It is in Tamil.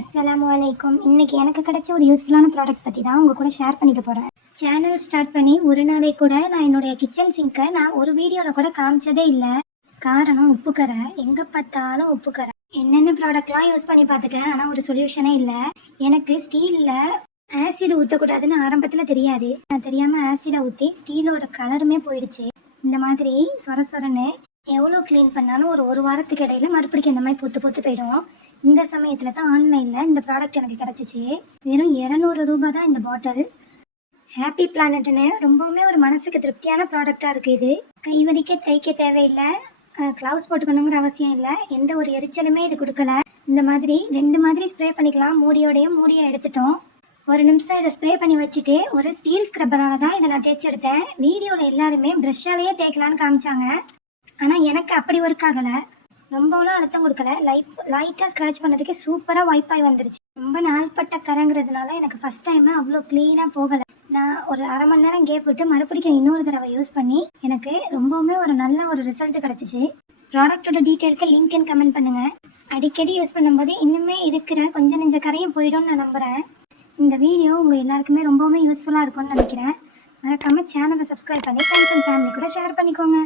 அஸ்ஸலாமு அலைக்கும். இன்னைக்கு எனக்கு கிடைச்ச ஒரு யூஸ்ஃபுல்லான ப்ராடக்ட் பற்றி தான் உங்கள் கூட ஷேர் பண்ணிக்க போகிறேன். சேனல் ஸ்டார்ட் பண்ணி ஒரு நாளை கூட நான் என்னுடைய கிச்சன் சிங்கை நான் ஒரு வீடியோவில் கூட காமிச்சதே இல்லை. காரணம் உப்புக்கரை. எங்கே பார்த்தாலும் உப்புக்கரை. என்னென்ன ப்ராடக்ட்லாம் யூஸ் பண்ணி பார்த்துட்டேன், ஆனால் ஒரு சொல்யூஷனே இல்லை. எனக்கு ஸ்டீலில் ஆசிட் ஊற்றக்கூடாதுன்னு ஆரம்பத்தில் தெரியாது. நான் தெரியாமல் ஆசிடை ஊற்றி ஸ்டீலோட கலருமே போயிடுச்சு. இந்த மாதிரி சொர சொரன்னு எவ்வளோ க்ளீன் பண்ணாலும் ஒரு வாரத்துக்கு இடையில மறுபடியும் இந்த மாதிரி பொத்து போயிடும். இந்த சமயத்தில் தான் ஆன்லைனில் இந்த ப்ராடக்ட் எனக்கு கிடச்சிச்சு. வெறும் 200 ரூபா தான் இந்த பாட்டில். ஹாப்பி பிளானட்னு ரொம்பவுமே ஒரு மனசுக்கு திருப்தியான ப்ராடக்டாக இருக்குது. இது கை வலிக்க தைக்க தேவையில்லை, க்ளவுஸ் போட்டுக்கணுங்கிற அவசியம் இல்லை, எந்த ஒரு எரிச்சலுமே இது கொடுக்கல. இந்த மாதிரி 2 மாதிரி ஸ்ப்ரே பண்ணிக்கலாம். மூடியை எடுத்துட்டோம். ஒரு நிமிஷம் இதை ஸ்ப்ரே பண்ணி வச்சுட்டு ஒரு ஸ்டீல் ஸ்க்ரப்பரால் தான் இதை நான் தேய்ச்சி எடுத்தேன். வீடியோவில் எல்லாருமே ப்ரஷ்ஷாலேயே தேய்க்கலான்னு காமிச்சாங்க. ஆனால் எனக்கு அப்படி ஒர்க் ஆகலை. ரொம்பலாம் அழுத்தம் கொடுக்கல, லைட்டாக ஸ்க்ராட்ச் பண்ணதுக்கே சூப்பராக வைப் ஆகி வந்துருச்சு. ரொம்ப நாள்பட்ட கரைங்கிறதுனால எனக்கு ஃபஸ்ட் டைமு அவ்வளோ க்ளீனாக போகலை. நான் ஒரு அரை மணி நேரம் கேப் விட்டு மறுபடியும் இன்னொரு தடவை யூஸ் பண்ணி எனக்கு ரொம்பவுமே ஒரு நல்ல ஒரு ரிசல்ட் கிடச்சிச்சு. ப்ராடக்டோட டீட்டெயிலுக்கு லிங்க்னு கமெண்ட் பண்ணுங்கள். அடிக்கடி யூஸ் பண்ணும்போது இன்னுமே இருக்கிற கொஞ்சம் நெஞ்ச கரையும் போயிடும்னு நான் நம்புகிறேன். இந்த வீடியோ உங்கள் எல்லாருக்குமே ரொம்பவுமே யூஸ்ஃபுல்லாக இருக்கும்னு நினைக்கிறேன். மறக்காமல் சேனலை சப்ஸ்கிரைப் பண்ணி ஃப்ரெண்ட்ஸ் அண்ட் ஃபேமிலி கூட ஷேர் பண்ணிக்கோங்க.